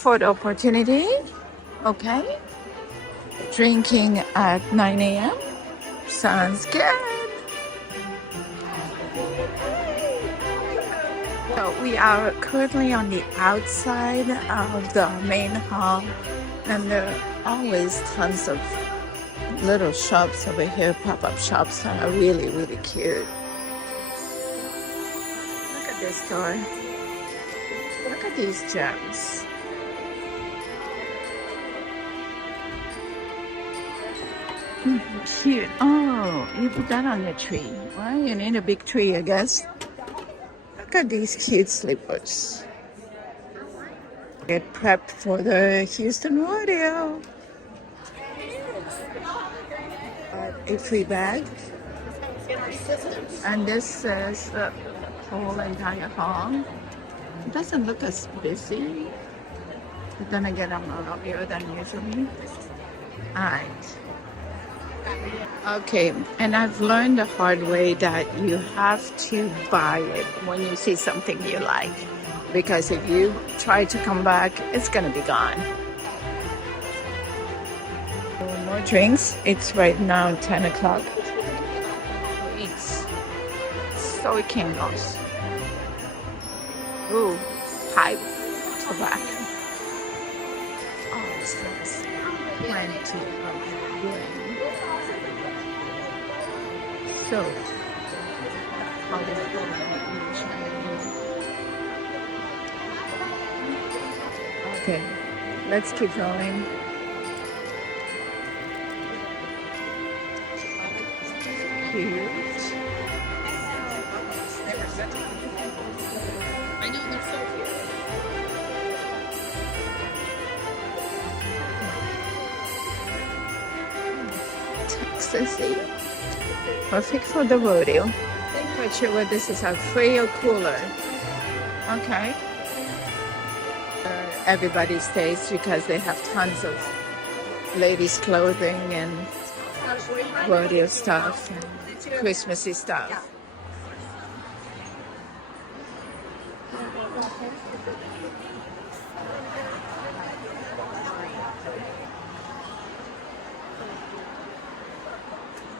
for the opportunity. Okay. Drinking at 9 a.m. Sounds good. So we are currently on the outside of the main hall, and there are always tons of little shops over here, pop-up shops that are really, really cute. Look at this store. Look at these gems. Cute. Oh, you put that on your tree. Well, you need a big tree, I guess. Look at these cute slippers. Get prepped for the Houston rodeo. A free bag. And this is the whole entire hall. It doesn't look as busy. But then again, I'm earlier than usually. Alright. Okay, and I've learned the hard way that you have to buy it when you see something you like. Because if you try to come back, it's gonna be gone. More drinks. It's right now 10 o'clock. It's soy candles. Ooh, pipe tobacco. Oh, this looks plenty of good. So, okay, let's keep going. Cute. I know they're so cute. Texasy. Perfect for the rodeo. Not sure what this is, a frail cooler. Okay. Everybody stays because they have tons of ladies' clothing and rodeo stuff and Christmassy stuff.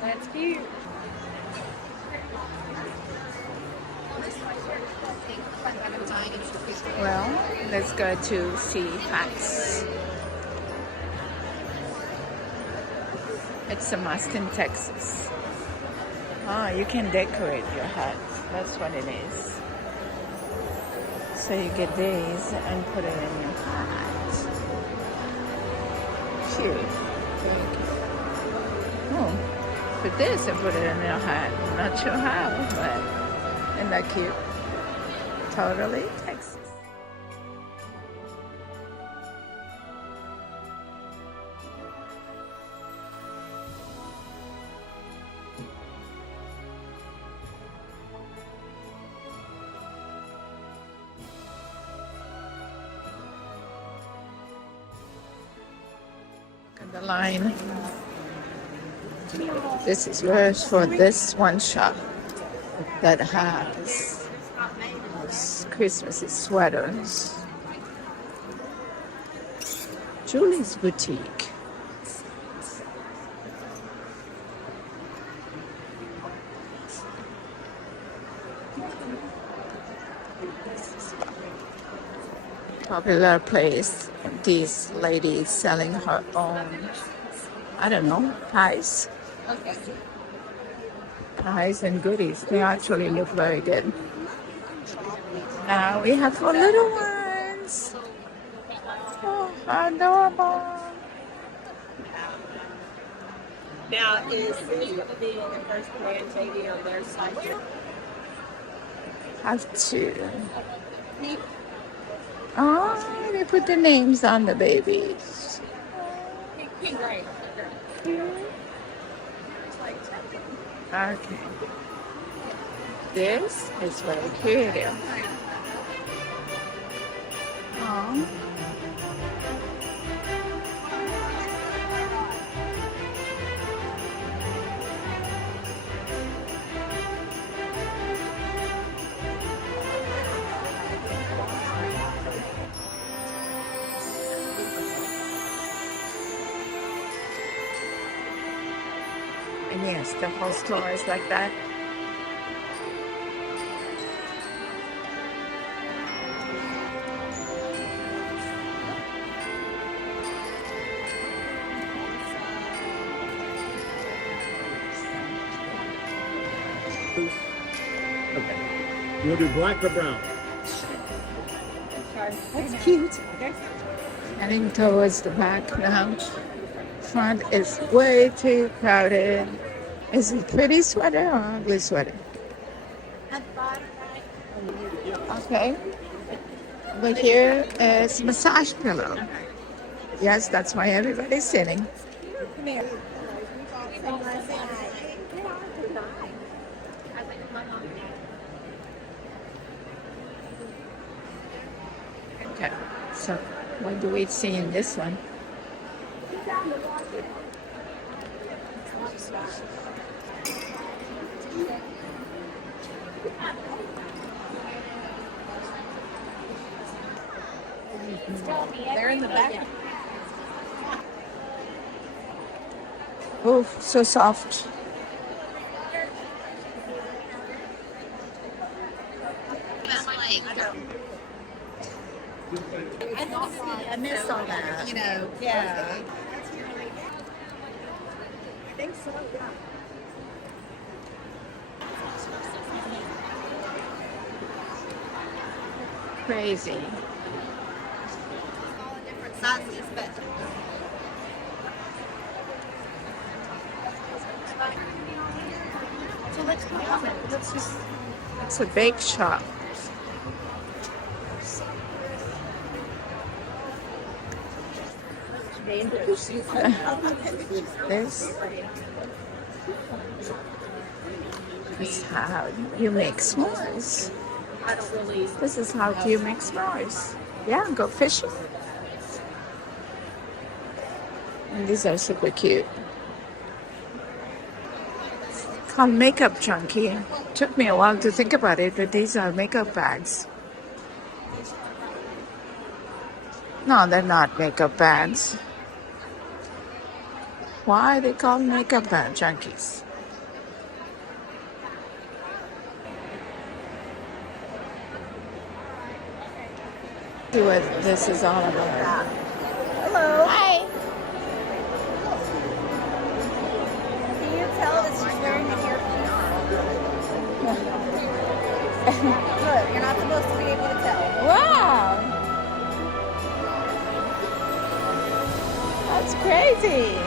That's cute. Well, let's go to see hats. It's a must in Texas. Ah, you can decorate your hat. That's what it is. So you get these and put it in your hat. Cute. Very cute. Oh, put this and put it in your hat. Not sure how, but isn't that cute? Totally Texas. The line. This is yours for this one shop that has Christmas sweaters. Julie's Boutique. Popular place. These ladies selling her own, I don't know, pies. Okay. Pies and goodies. They actually look very good. Now we have for little ones. Oh, adorable. Now, is this going to be the first grandbaby on their side? Have to. Oh, they put the names on the babies. Okay. This is very creative. Oh. Yes, the whole store is like that. Okay. You want to do black or brown? That's cute. Heading towards the back now. Front is way too crowded. Is it pretty sweater or ugly sweater? Okay. But here is massage pillow. Yes, that's why everybody's sitting. Come here. Okay. So what do we see in this one? They're in the back. Oh, so soft. I miss all that. You know, yeah. I think so, yeah. Crazy. Different sizes, but so let's go on it. Let's just It's a bake shop. This is how you make s'mores. I don't really. This is how you make s'mores. Yeah, go fishing. And these are super cute. Called Makeup Junkie. Took me a while to think about it, but these are makeup bags. No, they're not makeup bags. Why are they called makeup bag junkies? See what this is all about. Hello. Hi. Can you tell that she's wearing an earpiece? Look, you're not supposed to be able to tell. Wow. That's crazy.